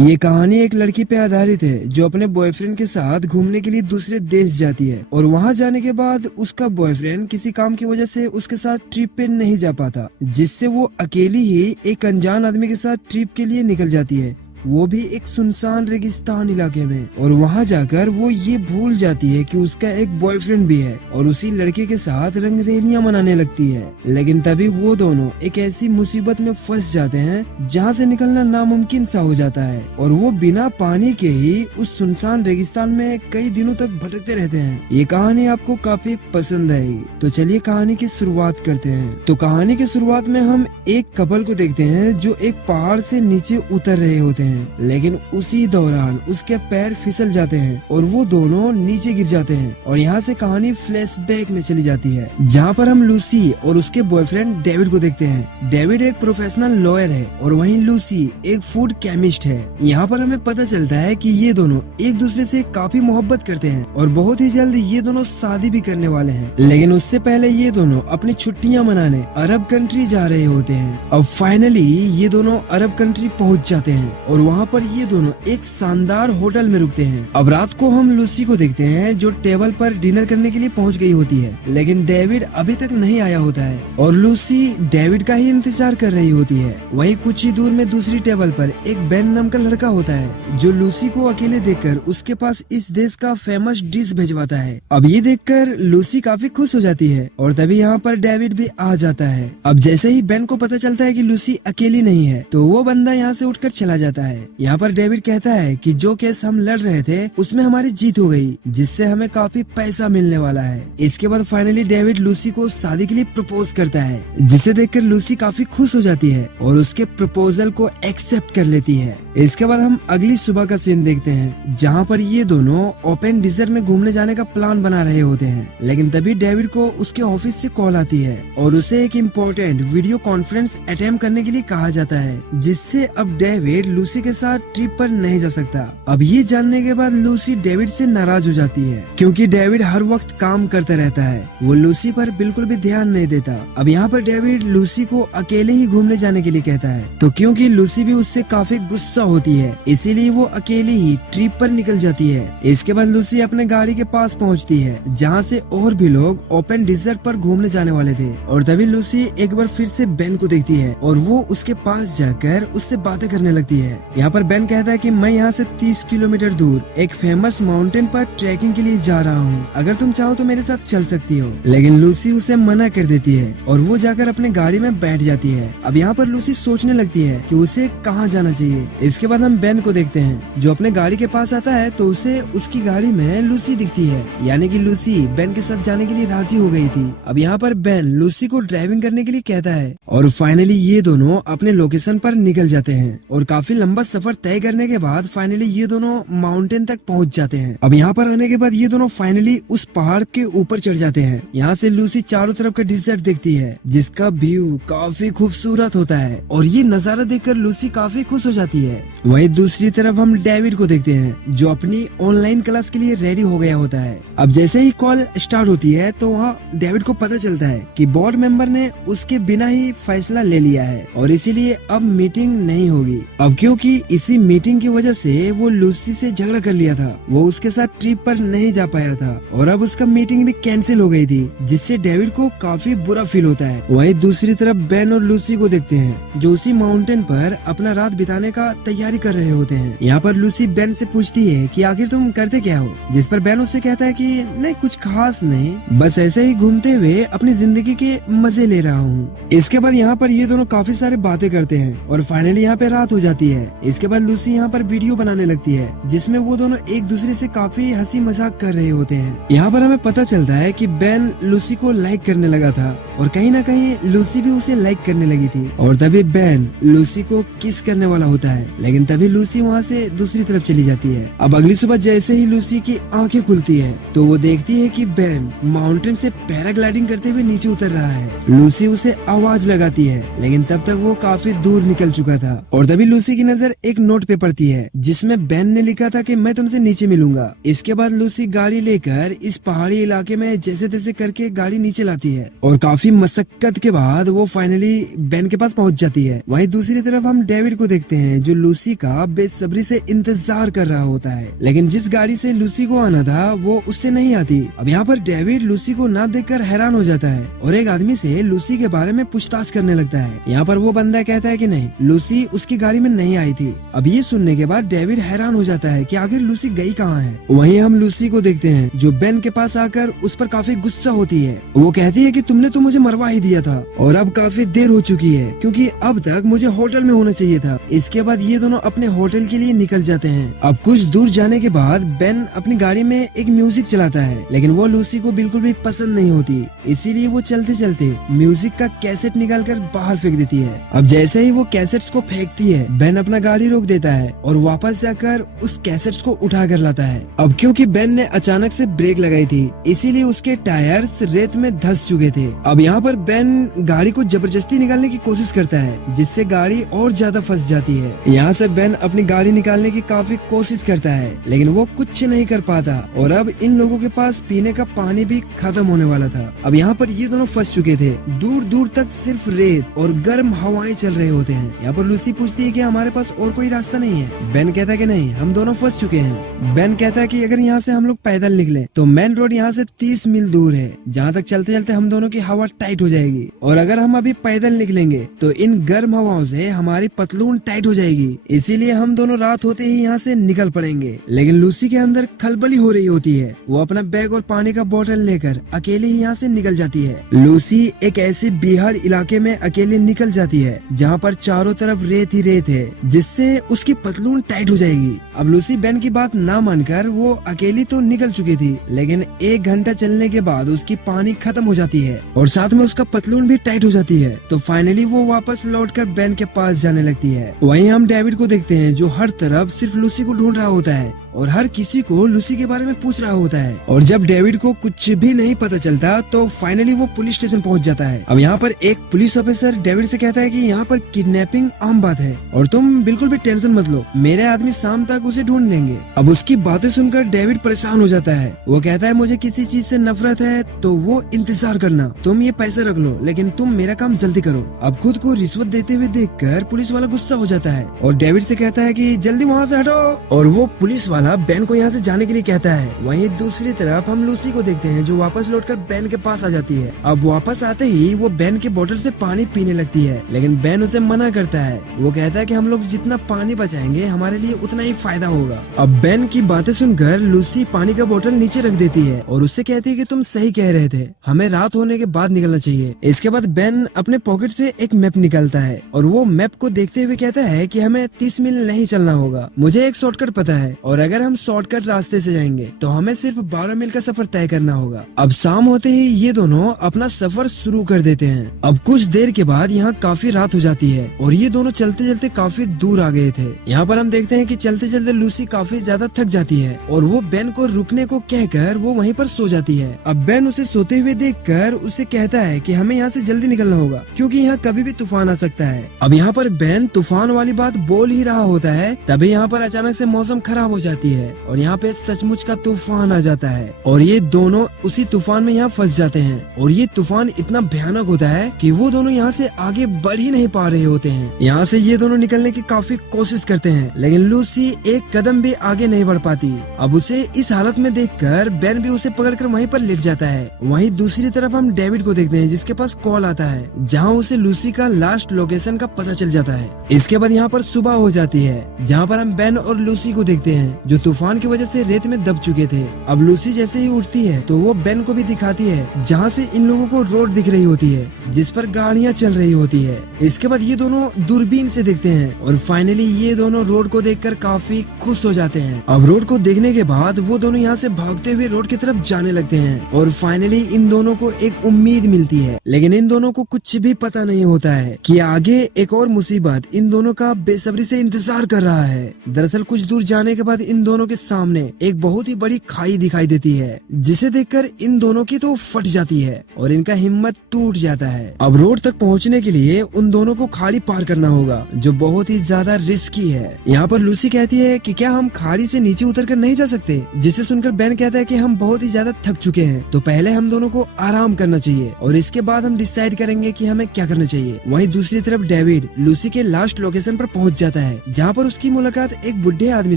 ये कहानी एक लड़की पे आधारित है जो अपने बॉयफ्रेंड के साथ घूमने के लिए दूसरे देश जाती है और वहाँ जाने के बाद उसका बॉयफ्रेंड किसी काम की वजह से उसके साथ ट्रिप पे नहीं जा पाता, जिससे वो अकेली ही एक अनजान आदमी के साथ ट्रिप के लिए निकल जाती है, वो भी एक सुनसान रेगिस्तान इलाके में। और वहाँ जाकर वो ये भूल जाती है कि उसका एक बॉयफ्रेंड भी है और उसी लड़के के साथ रंगरेलियां मनाने लगती है। लेकिन तभी वो दोनों एक ऐसी मुसीबत में फंस जाते हैं जहाँ से निकलना नामुमकिन सा हो जाता है और वो बिना पानी के ही उस सुनसान रेगिस्तान में कई दिनों तक भटकते रहते हैं। ये कहानी आपको काफी पसंद आएगी, तो चलिए कहानी की शुरुआत करते हैं। तो कहानी की शुरुआत में हम एक कपल को देखते हैं जो एक पहाड़ से नीचे उतर रहे होते हैं, लेकिन उसी दौरान उसके पैर फिसल जाते हैं और वो दोनों नीचे गिर जाते हैं। और यहाँ से कहानी फ्लैशबैक में चली जाती है, जहाँ पर हम लूसी और उसके बॉयफ्रेंड डेविड को देखते हैं। डेविड एक प्रोफेशनल लॉयर है और वहीं लूसी एक फूड केमिस्ट है। यहाँ पर हमें पता चलता है कि ये दोनों एक दूसरे से काफी मोहब्बत करते हैं और बहुत ही जल्द ये दोनों शादी भी करने वाले हैं। लेकिन उससे पहले ये दोनों अपनी छुट्टियाँ मनाने अरब कंट्री जा रहे होते हैं। अब फाइनली ये दोनों अरब कंट्री पहुँच जाते हैं और वहाँ पर ये दोनों एक शानदार होटल में रुकते हैं। अब रात को हम लूसी को देखते हैं जो टेबल पर डिनर करने के लिए पहुँच गई होती है, लेकिन डेविड अभी तक नहीं आया होता है और लूसी डेविड का ही इंतजार कर रही होती है। वहीं कुछ ही दूर में दूसरी टेबल पर एक बेन नाम का लड़का होता है जो लूसी को अकेले देखकर उसके पास इस देश का फेमस डिश भिजवाता है। अब ये देखकर लूसी काफी खुश हो जाती है और तभी यहाँ पर डेविड भी आ जाता है। अब जैसे ही बेन को पता चलता है कि लूसी अकेली नहीं है तो वो बंदा यहाँ से उठकर चला जाता है। यहाँ पर डेविड कहता है कि जो केस हम लड़ रहे थे उसमें हमारी जीत हो गई, जिससे हमें काफी पैसा मिलने वाला है। इसके बाद फाइनली डेविड लूसी को शादी के लिए प्रपोज करता है, जिसे देखकर लूसी काफी खुश हो जाती है और उसके प्रपोजल को एक्सेप्ट कर लेती है। इसके बाद हम अगली सुबह का सीन देखते हैं, जहाँ पर ये दोनों ओपन डिजर्ट में घूमने जाने का प्लान बना रहे होते हैं। लेकिन तभी डेविड को उसके ऑफिस से कॉल आती है और उसे एक इम्पोर्टेंट वीडियो कॉन्फ्रेंस अटेम्प्ट करने के लिए कहा जाता है, जिससे अब डेविड लूसी के साथ ट्रिप पर नहीं जा सकता। अब ये जानने के बाद लूसी डेविड से नाराज हो जाती है, क्योंकि डेविड हर वक्त काम करता रहता है, वो लूसी पर बिल्कुल भी ध्यान नहीं देता। अब यहाँ पर डेविड लूसी को अकेले ही घूमने जाने के लिए कहता है, तो क्योंकि लूसी भी उससे काफी गुस्सा होती है इसीलिए वो अकेली ही ट्रिप पर निकल जाती है। इसके बाद लूसी अपने गाड़ी के पास पहुँचती है, जहाँ से और भी लोग ओपन डिजर्ट पर घूमने जाने वाले थे। और तभी लूसी एक बार फिर से बेन को देखती है और वो उसके पास जाकर उससे बातें करने लगती है। यहाँ पर बेन कहता है कि मैं यहाँ से 30 किलोमीटर दूर एक फेमस माउंटेन पर ट्रैकिंग के लिए जा रहा हूँ, अगर तुम चाहो तो मेरे साथ चल सकती हो। लेकिन लूसी उसे मना कर देती है और वो जाकर अपने गाड़ी में बैठ जाती है। अब यहाँ पर लूसी सोचने लगती है कि उसे कहाँ जाना चाहिए। इसके बाद हम बेन को देखते हैं जो अपने गाड़ी के पास आता है, तो उसे उसकी गाड़ी में लूसी दिखती है, यानी कि लूसी बेन के साथ जाने के लिए राजी हो गई थी। अब यहाँ पर बेन लूसी को ड्राइविंग करने के लिए कहता है और फाइनली ये दोनों अपने लोकेशन पर निकल जाते हैं और काफी लंबा सफर तय करने के बाद फाइनली ये दोनों माउंटेन तक पहुंच जाते हैं। अब यहाँ पर आने के बाद ये दोनों फाइनली उस पहाड़ के ऊपर चढ़ जाते हैं। यहाँ से लूसी चारों तरफ का डिजर्ट देखती है, जिसका व्यू काफी खूबसूरत होता है और ये नजारा देखकर लूसी काफी खुश हो जाती है। वहीं दूसरी तरफ हम डेविड को देखते हैं जो अपनी ऑनलाइन क्लास के लिए रेडी हो गया होता है। अब जैसे ही कॉल स्टार्ट होती है तो वहाँ डेविड को पता चलता है कि बोर्ड मेंबर ने उसके बिना ही फैसला ले लिया है और इसीलिए अब मीटिंग नहीं होगी। अब क्योंकि इसी मीटिंग की वजह से वो लूसी से झगड़ा कर लिया था, वो उसके साथ ट्रिप पर नहीं जा पाया था और अब उसका मीटिंग भी कैंसिल हो गई थी, जिससे डेविड को काफी बुरा फील होता है। वहीं दूसरी तरफ बेन और लूसी को देखते हैं जो उसी माउंटेन पर अपना रात बिताने का तैयारी कर रहे होते हैं। यहाँ पर लूसी बेन से पूछती है कि आखिर तुम करते क्या हो, जिस पर बेन उससे कहता है कि नहीं कुछ खास नहीं, बस ऐसे ही घूमते हुए अपनी जिंदगी के मजे ले रहा हूँ। इसके बाद यहाँ पर ये दोनों काफी सारे बातें करते हैं और फाइनली यहाँ पे रात हो जाती है। इसके बाद लूसी यहाँ पर वीडियो बनाने लगती है, जिसमें वो दोनों एक दूसरे से काफी हंसी मजाक कर रहे होते हैं। यहाँ पर हमें पता चलता है कि बेन लूसी को लाइक करने लगा था और कहीं ना कहीं लूसी भी उसे लाइक करने लगी थी और तभी बेन लूसी को किस करने वाला होता है, लेकिन तभी लूसी वहाँ से दूसरी तरफ चली जाती है। अब अगली सुबह जैसे ही लूसी की आंखें खुलती है तो वो देखती है कि बेन माउंटेन से पैराग्लाइडिंग करते हुए नीचे उतर रहा है। लूसी उसे आवाज लगाती है, लेकिन तब तक वो काफी दूर निकल चुका था और तभी लूसी की नजर कर एक नोट पे पढ़ती है जिसमें बेन ने लिखा था कि मैं तुमसे नीचे मिलूंगा। इसके बाद लूसी गाड़ी लेकर इस पहाड़ी इलाके में जैसे तैसे करके गाड़ी नीचे लाती है और काफी मशक्कत के बाद वो फाइनली बेन के पास पहुंच जाती है। वहीं दूसरी तरफ हम डेविड को देखते हैं जो लूसी का बेसब्री से इंतजार कर रहा होता है, लेकिन जिस गाड़ी से लूसी को आना था वो उससे नहीं आती। अब यहाँ पर डेविड लूसी को ना देखकर हैरान हो जाता है और एक आदमी से लूसी के बारे में पूछताछ करने लगता है। यहाँ पर वो बंदा कहता है कि नहीं, लूसी उसकी गाड़ी में नहीं आई थी। अब ये सुनने के बाद डेविड हैरान हो जाता है कि आखिर लूसी गई कहाँ है। वहीं हम लूसी को देखते हैं जो बेन के पास आकर उस पर काफी गुस्सा होती है। वो कहती है कि तुमने तो मुझे मरवा ही दिया था और अब काफी देर हो चुकी है क्योंकि अब तक मुझे होटल में होना चाहिए था। इसके बाद ये दोनों अपने होटल के लिए निकल जाते हैं। अब कुछ दूर जाने के बाद बेन अपनी गाड़ी में एक म्यूजिक चलाता है, लेकिन वो लूसी को बिल्कुल भी पसंद नहीं होती, इसीलिए वो चलते चलते म्यूजिक का कैसेट निकाल कर बाहर फेंक देती है। अब जैसे ही वो कैसेट्स को फेंकती है, बेन अपना गाड़ी रोक देता है और वापस जाकर उस कैसेट्स को उठा कर लाता है। अब क्योंकि बेन ने अचानक से ब्रेक लगाई थी, इसीलिए उसके टायर्स रेत में धंस चुके थे। अब यहाँ पर बेन गाड़ी को जबरदस्ती निकालने की कोशिश करता है, जिससे गाड़ी और ज्यादा फंस जाती है। यहाँ से बेन अपनी गाड़ी निकालने की काफी कोशिश करता है, लेकिन वो कुछ नहीं कर पाता और अब इन लोगों के पास पीने का पानी भी खत्म होने वाला था। अब यहाँ पर ये दोनों फंस चुके थे। दूर दूर तक सिर्फ रेत और गर्म हवाएं चल रहे होते हैं। यहाँ पर लूसी पूछती है कि हमारे पास और कोई रास्ता नहीं है। बेन कहता है कि नहीं, हम दोनों फंस चुके हैं। बेन कहता है कि अगर यहाँ से हम लोग पैदल निकले तो मेन रोड यहाँ से 30 मील दूर है, जहाँ तक चलते चलते हम दोनों की हवा टाइट हो जाएगी, और अगर हम अभी पैदल निकलेंगे तो इन गर्म हवाओं से हमारी पतलून टाइट हो जाएगी, इसीलिए हम दोनों रात होते ही यहाँ से निकल पड़ेंगे। लेकिन लूसी के अंदर खलबली हो रही होती है। वो अपना बैग और पानी का बोतल लेकर अकेले ही यहाँ से निकल जाती है। लूसी एक ऐसे बिहार इलाके में अकेले निकल जाती है जहाँ पर चारों तरफ रेत ही रेत है, जिससे उसकी पतलून टाइट हो जाएगी। अब लूसी बेन की बात ना मानकर वो अकेली तो निकल चुकी थी, लेकिन 1 घंटा चलने के बाद उसकी पानी खत्म हो जाती है और साथ में उसका पतलून भी टाइट हो जाती है। तो फाइनली वो वापस लौटकर बेन के पास जाने लगती है। वहीं हम डेविड को देखते हैं जो हर तरफ सिर्फ लूसी को ढूंढ रहा होता है और हर किसी को लूसी के बारे में पूछ रहा होता है। और जब डेविड को कुछ भी नहीं पता चलता तो फाइनली वो पुलिस स्टेशन पहुंच जाता है। अब यहाँ पर एक पुलिस ऑफिसर डेविड से कहता है कि यहाँ पर किडनैपिंग आम बात है और तुम बिल्कुल भी टेंशन मत लो, मेरे आदमी शाम तक उसे ढूंढ लेंगे। अब उसकी बातें सुनकर डेविड परेशान हो जाता है। वो कहता है मुझे किसी चीज से नफरत है तो वो इंतजार करना, तुम ये पैसे रख लो, लेकिन तुम मेरा काम जल्दी करो। अब खुद को रिश्वत देते हुए देखकर पुलिस वाला गुस्सा हो जाता है और डेविड से कहता है कि जल्दी वहाँ से हटो, और वो पुलिस वाला बेन को यहाँ से जाने के लिए कहता है। वहीं दूसरी तरफ हम लूसी को देखते हैं जो वापस लौटकर बेन के पास आ जाती है। अब वापस आते ही वो बेन के बोतल से पानी पीने लगती है, लेकिन बेन उसे मना करता है। वो कहता है कि हम लोग जितना पानी बचाएंगे हमारे लिए उतना ही फायदा होगा। अब बेन की बातें सुनकर लूसी पानी का बोतल नीचे रख देती है और उससे कहती है कि तुम सही कह रहे थे, हमें रात होने के बाद निकलना चाहिए। इसके बाद बेन अपने पॉकेट से एक मैप निकालता है और वो मैप को देखते हुए कहता है कि हमें 30 मील नहीं चलना होगा, मुझे एक शॉर्टकट पता है, और अगर हम शॉर्टकट रास्ते से जाएंगे तो हमें सिर्फ 12 मील का सफर तय करना होगा। अब शाम होते ही ये दोनों अपना सफर शुरू कर देते हैं। अब कुछ देर के बाद यहाँ काफी रात हो जाती है और ये दोनों चलते चलते काफी दूर आ गए थे। यहाँ पर हम देखते हैं कि चलते चलते लूसी काफी ज्यादा थक जाती है और वो बेन को रुकने को कहकर वो वहीं पर सो जाती है। अब बेन उसे सोते हुए देखकर उसे कहता है कि हमें यहाँ से जल्दी निकलना होगा क्योंकि यहाँ कभी भी तूफान आ सकता है। अब यहाँ पर बेन तूफान वाली बात बोल ही रहा होता है, तभी यहाँ पर अचानक से मौसम खराब हो जाती है और यहाँ पे सचमुच का तूफान आ जाता है और ये दोनों उसी तूफान में यहाँ फंस जाते हैं। और ये तूफान इतना भयानक होता है कि वो दोनों यहाँ से आगे बढ़ ही नहीं पा रहे होते हैं। यहाँ से ये दोनों निकलने की काफी कोशिश करते हैं, लेकिन लूसी एक कदम भी आगे नहीं बढ़ पाती। अब उसे इस हालत में देखकर बेन भी उसे पकड़कर वहीं पर लेट जाता है। वहीं दूसरी तरफ हम डेविड को देखते हैं जिसके पास कॉल आता है, जहाँ उसे लूसी का लास्ट लोकेशन का पता चल जाता है। इसके बाद यहाँ पर सुबह हो जाती है, जहाँ पर हम बेन और लूसी को देखते हैं जो तूफान की वजह से रेत में दब चुके थे। अब लूसी जैसे ही उठती है तो वो बेन को भी दिखाती है, जहाँ से इन लोगों को रोड दिख रही होती है जिस पर गाड़ियाँ चल रही होती है। इसके बाद ये दोनों दूरबीन से देखते हैं और फाइनली ये दोनों रोड को देखकर काफी खुश हो जाते हैं। अब रोड को देखने के बाद वो दोनों यहाँ से भागते हुए रोड की तरफ जाने लगते हैं और फाइनली इन दोनों को एक उम्मीद मिलती है, लेकिन इन दोनों को कुछ भी पता नहीं होता है कि आगे एक और मुसीबत इन दोनों का बेसब्री से इंतजार कर रहा है। दरअसल कुछ दूर जाने के बाद इन उन दोनों के सामने एक बहुत ही बड़ी खाई दिखाई देती है, जिसे देखकर इन दोनों की तो फट जाती है और इनका हिम्मत टूट जाता है। अब रोड तक पहुंचने के लिए उन दोनों को खाड़ी पार करना होगा, जो बहुत ही ज्यादा रिस्की है। यहाँ पर लूसी कहती है कि क्या हम खाड़ी से नीचे उतरकर नहीं जा सकते, जिसे सुनकर बेन कहता है कि हम बहुत ही ज्यादा थक चुके हैं, तो पहले हम दोनों को आराम करना चाहिए और इसके बाद हम डिसाइड करेंगे कि हमें क्या करना चाहिए। वहीं दूसरी तरफ डेविड लूसी के लास्ट लोकेशन पर पहुंच जाता है, जहाँ पर उसकी मुलाकात एक बुढ़े आदमी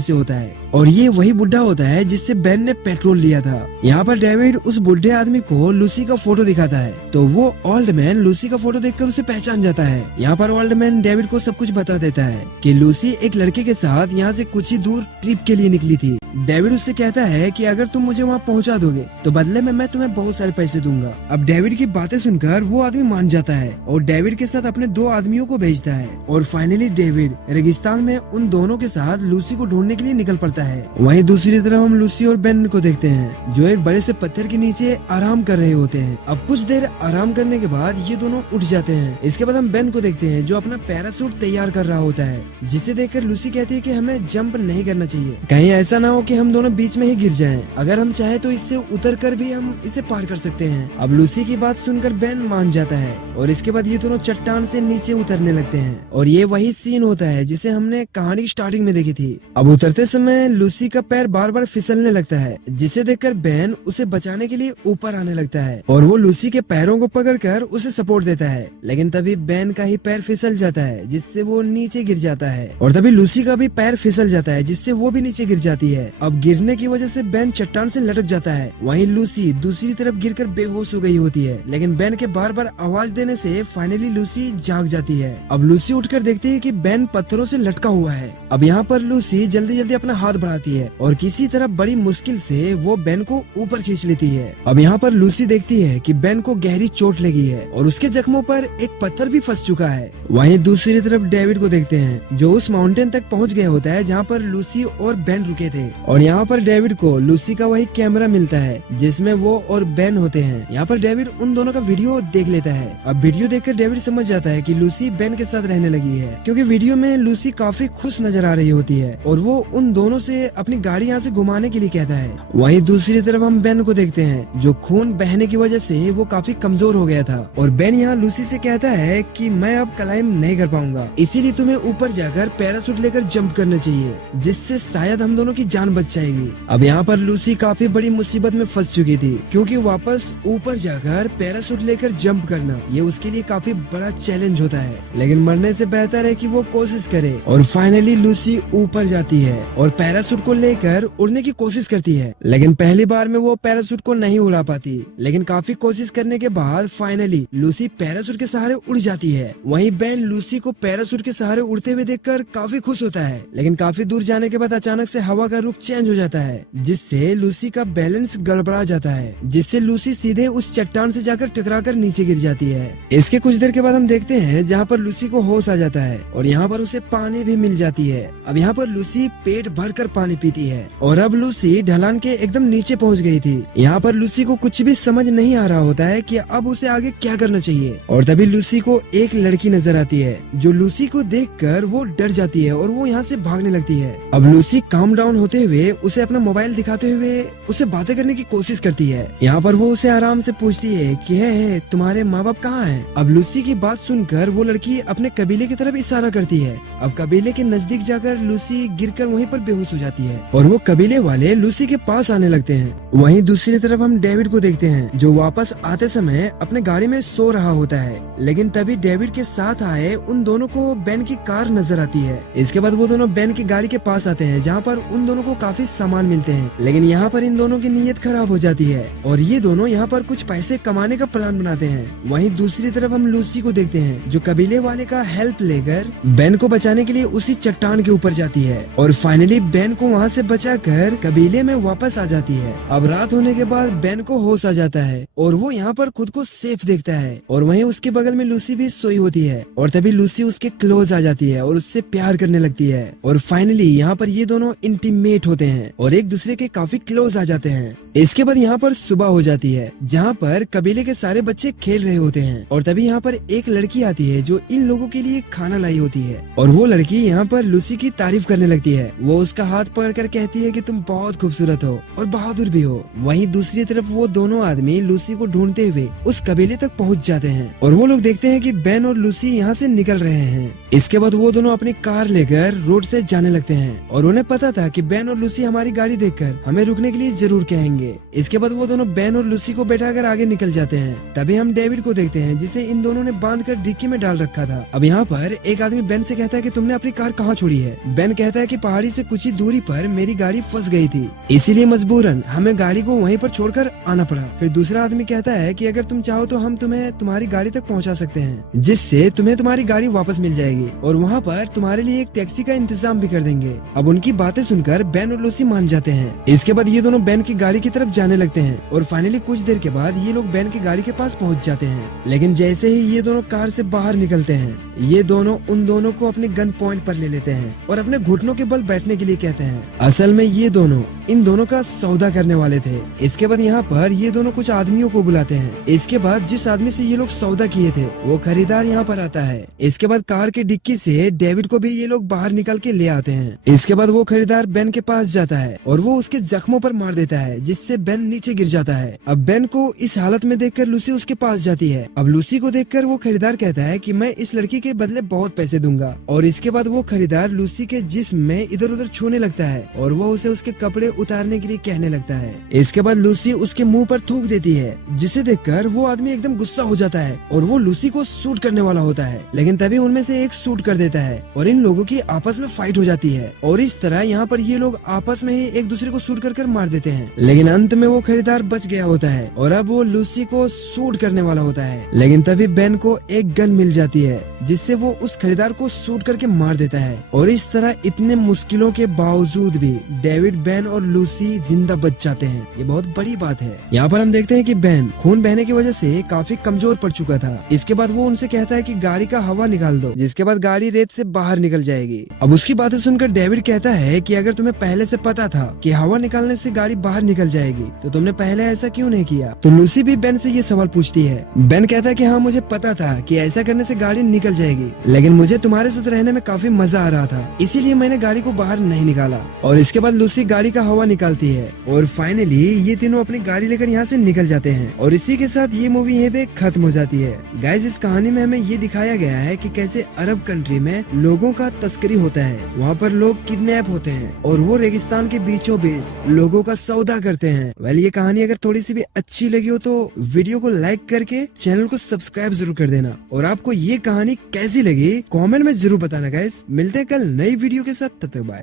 से होता है और ये वही बुढ़ा होता है जिससे बेन ने पेट्रोल लिया था। यहाँ पर डेविड उस बुढ़े आदमी को लूसी का फोटो दिखाता है, तो वो ओल्ड मैन लूसी का फोटो देखकर उसे पहचान जाता है। यहाँ पर ओल्ड मैन डेविड को सब कुछ बता देता है कि लूसी एक लड़के के साथ यहाँ से कुछ ही दूर ट्रिप के लिए निकली थी। डेविड उससे कहता है कि अगर तुम मुझे वहाँ पहुँचा दोगे तो बदले में मैं तुम्हें बहुत सारे पैसे दूंगा। अब डेविड की बातें सुनकर वो आदमी मान जाता है और डेविड के साथ अपने 2 आदमियों को भेजता है और फाइनली डेविड रेगिस्तान में उन दोनों के साथ लूसी को ढूंढने के लिए निकल पड़ता है। वहीं दूसरी तरफ हम लूसी और बेन को देखते हैं, जो एक बड़े से पत्थर के नीचे आराम कर रहे होते हैं। अब कुछ देर आराम करने के बाद ये दोनों उठ जाते हैं। इसके बाद हम बेन को देखते हैं, जो अपना पैराशूट तैयार कर रहा होता है, जिसे देखकर लूसी कहती है कि हमें जंप नहीं करना चाहिए, कहीं ऐसा ना हो कि हम दोनों बीच में ही गिर जाएं। अगर हम चाहे तो इससे उतर कर भी हम इसे पार कर सकते हैं। अब लूसी की बात सुनकर बेन मान जाता है और इसके बाद ये दोनों चट्टान से नीचे उतरने लगते हैं और ये वही सीन होता है जिसे हमने कहानी की स्टार्टिंग में देखी थी। अब उतरते समय लूसी का पैर बार बार फिसलने लगता है, जिसे देखकर बेन उसे बचाने के लिए ऊपर आने लगता है और वो लूसी के पैरों को पकड़कर उसे सपोर्ट देता है। लेकिन तभी बेन का ही पैर फिसल जाता है, जिससे वो नीचे गिर जाता है और तभी लूसी का भी पैर फिसल जाता है, जिससे वो भी नीचे गिर जाती है। अब गिरने की वजह से बेन चट्टान से लटक जाता है। वहीं लूसी दूसरी तरफ गिरकर बेहोश हो गई होती है, लेकिन बेन के बार बार आवाज देने से फाइनली लूसी जाग जाती है। अब लूसी उठकर देखती है कि बेन पत्थरों से लटका हुआ है। अब यहाँ पर लूसी जल्दी जल्दी अपना हाथ बढ़ाती है और किसी तरह बड़ी मुश्किल से वो बेन को ऊपर खींच लेती है। अब यहाँ पर लूसी देखती है कि बेन को गहरी चोट लगी है और उसके जख्मों पर एक पत्थर भी फंस चुका है। वहीं दूसरी तरफ डेविड को देखते हैं, जो उस माउंटेन तक पहुँच गया होता है जहाँ पर लूसी और बेन रुके थे और यहाँ पर डेविड को लूसी का वही कैमरा मिलता है जिसमें वो और बेन होते हैं। यहाँ पर डेविड उन दोनों का वीडियो देख लेता है। अब वीडियो देखकर डेविड समझ जाता है कि लूसी बेन के साथ रहने लगी है, क्योंकि वीडियो में लूसी काफी खुश नजर आ रही होती है और वो उन दोनों से अपनी गाड़ी यहाँ से घुमाने के लिए कहता है। वहीं दूसरी तरफ हम बेन को देखते हैं, जो खून बहने की वजह से वो काफी कमजोर हो गया था और बेन यहाँ लूसी से कहता है कि मैं अब क्लाइंब नहीं कर पाऊंगा, इसीलिए तुम्हें ऊपर जाकर पैराशूट लेकर जंप करना चाहिए, जिससे शायद हम दोनों की जान बच जाएगी। अब यहाँ पर लूसी काफी बड़ी मुसीबत में फंस चुकी थी, क्योंकि वापस ऊपर जाकर पैराशूट लेकर जंप करना ये उसके लिए काफी बड़ा चैलेंज होता है, लेकिन मरने से बेहतर है कि वो कोशिश करे। और फाइनली लूसी ऊपर जाती है और पैराशूट को लेकर उड़ने की कोशिश करती है, लेकिन पहली बार में वो पैराशूट को नहीं उड़ा पाती, लेकिन काफी कोशिश करने के बाद फाइनली लूसी पैराशूट के सहारे उड़ जाती है। वहीं बेन लूसी को पैराशूट के सहारे उड़ते हुए देखकर काफी खुश होता है, लेकिन काफी दूर जाने के बाद अचानक से हवा का रुख चेंज हो जाता है, जिससे लूसी का बैलेंस गड़बड़ा जाता है, जिससे लूसी सीधे उस चट्टान से जाकर टकराकर नीचे गिर जाती है। इसके कुछ देर के बाद हम देखते हैं जहाँ पर लूसी को होश आ जाता है और यहाँ पर उसे पानी भी मिल जाती है। अब यहाँ पर लूसी पेट भरकर पानी पीती है और अब लूसी ढलान के एकदम नीचे पहुँच गई थी। यहाँ पर लूसी को कुछ भी समझ नहीं आ रहा होता है कि अब उसे आगे क्या करना चाहिए और तभी लूसी को एक लड़की नजर आती है, जो लूसी को देखकर वो डर जाती है और वो यहाँ से भागने लगती है। अब लूसी काम डाउन होते हुए उसे अपना मोबाइल दिखाते हुए उसे बातें करने की कोशिश करती है। यहाँ पर वो उसे आराम से पूछती है कि है तुम्हारे माँ बाप कहाँ हैं? अब लूसी की बात सुनकर वो लड़की अपने कबीले की तरफ इशारा करती है। अब कबीले के नजदीक जाकर लूसी गिरकर वहीं पर बेहोश हो जाती है और वो कबीले वाले लूसी के पास आने लगते हैं। वहीं दूसरी तरफ हम डेविड को देखते हैं, जो वापस आते समय अपने गाड़ी में सो रहा होता है, लेकिन तभी डेविड के साथ आए उन दोनों को बेन की कार नजर आती है। इसके बाद वो दोनों बेन की गाड़ी के पास आते हैं, जहाँ पर उन दोनों को काफी सामान मिलते हैं, लेकिन यहाँ पर इन दोनों की नीयत खराब हो जाती है और ये दोनों यहाँ पर कुछ पैसे कमाने का प्लान बनाते हैं। वहीं दूसरी तरफ हम लूसी को देखते हैं, जो कबीले वाले का हेल्प लेकर बेन को बचाने के लिए उसी चट्टान के ऊपर जाती है और फाइनली बेन को वहाँ से बचाकर कबीले में वापस आ जाती है। अब रात होने के बाद बेन को होश आ जाता है और वो यहाँ पर खुद को सेफ देखता है और वहीं उसके बगल में लूसी भी सोई होती है और तभी लूसी उसके क्लोज आ जाती है और उससे प्यार करने लगती है और फाइनली यहाँ पर ये दोनों इंटीमेट हो होते हैं और एक दूसरे के काफी क्लोज आ जाते हैं। इसके बाद यहाँ पर सुबह हो जाती है जहाँ पर कबीले के सारे बच्चे खेल रहे होते हैं और तभी यहाँ पर एक लड़की आती है जो इन लोगों के लिए खाना लाई होती है और वो लड़की यहाँ पर लूसी की तारीफ करने लगती है। वो उसका हाथ पकड़कर कहती है कि तुम बहुत खूबसूरत हो और बहादुर भी हो। वहीं दूसरी तरफ वो दोनों आदमी लूसी को ढूंढते हुए उस कबीले तक पहुँच जाते हैं और वो लोग देखते हैं कि बेन और लूसी यहाँ से निकल रहे हैं। इसके बाद वो दोनों अपनी कार लेकर रोड से जाने लगते हैं और उन्हें पता था कि बेन और लूसी हमारी गाड़ी देखकर हमें रुकने के लिए जरूर कहेंगे। इसके बाद वो दोनों बेन और लूसी को बैठाकर आगे निकल जाते हैं। तभी हम डेविड को देखते हैं जिसे इन दोनों ने बांधकर डिक्की में डाल रखा था। अब यहाँ पर एक आदमी बेन से कहता है कि तुमने अपनी कार कहाँ छोड़ी है। बेन कहता है कि पहाड़ी से कुछ ही दूरी पर मेरी गाड़ी फंस गई थी, इसीलिए मजबूरन हमें गाड़ी को वहीं पर छोड़कर आना पड़ा। फिर दूसरा आदमी कहता है कि अगर तुम चाहो तो हम तुम्हें तुम्हारी गाड़ी तक पहुँचा सकते हैं, जिससे तुम्हें तुम्हारी गाड़ी वापस मिल जाएगी और वहाँ पर तुम्हारे लिए एक टैक्सी का इंतजाम भी कर देंगे। अब उनकी बातें सुनकर बेन और लूसी मान जाते हैं। इसके बाद ये दोनों बेन की गाड़ी की तरफ जाने लगते हैं और फाइनली कुछ देर के बाद ये लोग बेन की गाड़ी के पास पहुंच जाते हैं। लेकिन जैसे ही ये दोनों कार से बाहर निकलते हैं ये दोनों उन दोनों को अपने गन पॉइंट पर ले लेते हैं और अपने घुटनों के बल बैठने के लिए कहते हैं। असल में ये दोनों इन दोनों का सौदा करने वाले थे। इसके बाद यहाँ पर ये दोनों कुछ आदमियों को बुलाते हैं। इसके बाद जिस आदमी से ये लोग सौदा किए थे वो खरीदार यहाँ पर आता है। इसके बाद कार के डिक्की से डेविड को भी ये लोग बाहर निकल के ले आते हैं। इसके बाद वो खरीदार बेन के पास जाता है और वो उसके जख्मों पर मार देता है जिससे बेन नीचे गिर जाता है। अब बेन को इस हालत में देखकर लूसी उसके पास जाती है। अब लूसी को देखकर वो खरीदार कहता है कि मैं इस लड़की के बदले बहुत पैसे दूंगा और इसके बाद वो खरीदार लूसी के जिस्म में इधर उधर छूने लगता है और वो उसे उसके कपड़े उतारने के लिए कहने लगता है। इसके बाद लूसी उसके मुंह पर थूक देती है जिसे देखकर वो आदमी एकदम गुस्सा हो जाता है और वो लूसी को शूट करने वाला होता है, लेकिन तभी उनमें से एक शूट कर देता है और इन लोगों की आपस में फाइट हो जाती है और इस तरह यहाँ पर ये लोग आपस में ही एक दूसरे को शूट कर मार देते हैं। लेकिन अंत में वो खरीदार बच गया होता है और अब वो लूसी को शूट करने वाला होता है, लेकिन तभी बेन को एक गन मिल जाती है जिससे वो उस खरीदार को शूट करके मार देता है और इस तरह इतने मुश्किलों के बावजूद भी डेविड, बेन और लूसी जिंदा बच जाते हैं। ये बहुत बड़ी बात है। यहाँ पर हम देखते हैं कि बेन खून बहने की वजह से काफी कमजोर पड़ चुका था। इसके बाद वो उनसे कहता है कि गाड़ी का हवा निकाल दो, जिसके बाद गाड़ी रेत से बाहर निकल जाएगी। अब उसकी बातें सुनकर डेविड कहता है कि अगर तुम्हें पहले से पता था कि हवा निकालने से गाड़ी बाहर निकल जाएगी तो तुमने पहले ऐसा क्यों नहीं किया। तो लूसी भी बेन से ये सवाल पूछती है। बेन कहता है कि हाँ, मुझे पता था कि ऐसा करने से गाड़ी निकल जाएगी, लेकिन मुझे तुम्हारे साथ रहने में काफी मजा आ रहा था, इसीलिए मैंने गाड़ी को बाहर नहीं निकाला। और इसके बाद लूसी गाड़ी का हवा निकालती है और फाइनली ये तीनों अपनी गाड़ी लेकर यहाँ से निकल जाते हैं और इसी के साथ ये मूवी यहीं पे खत्म हो जाती है। गाइस, इस कहानी में हमें ये दिखाया गया है कि कैसे अरब कंट्री में लोगों का तस्करी होता है। वहाँ पर लोग किडनैप होते हैं और वो रेगिस्तान के बीचों बीच लोगों का सौदा करते हैं। वेल, ये कहानी अगर थोड़ी सी भी अच्छी लगी हो तो वीडियो को लाइक करके चैनल को सब्सक्राइब जरूर कर देना और आपको ये कहानी कैसी लगी कमेंट में जरूर बताना। गाइस, मिलते हैं कल नई वीडियो के साथ, तब तक बाय।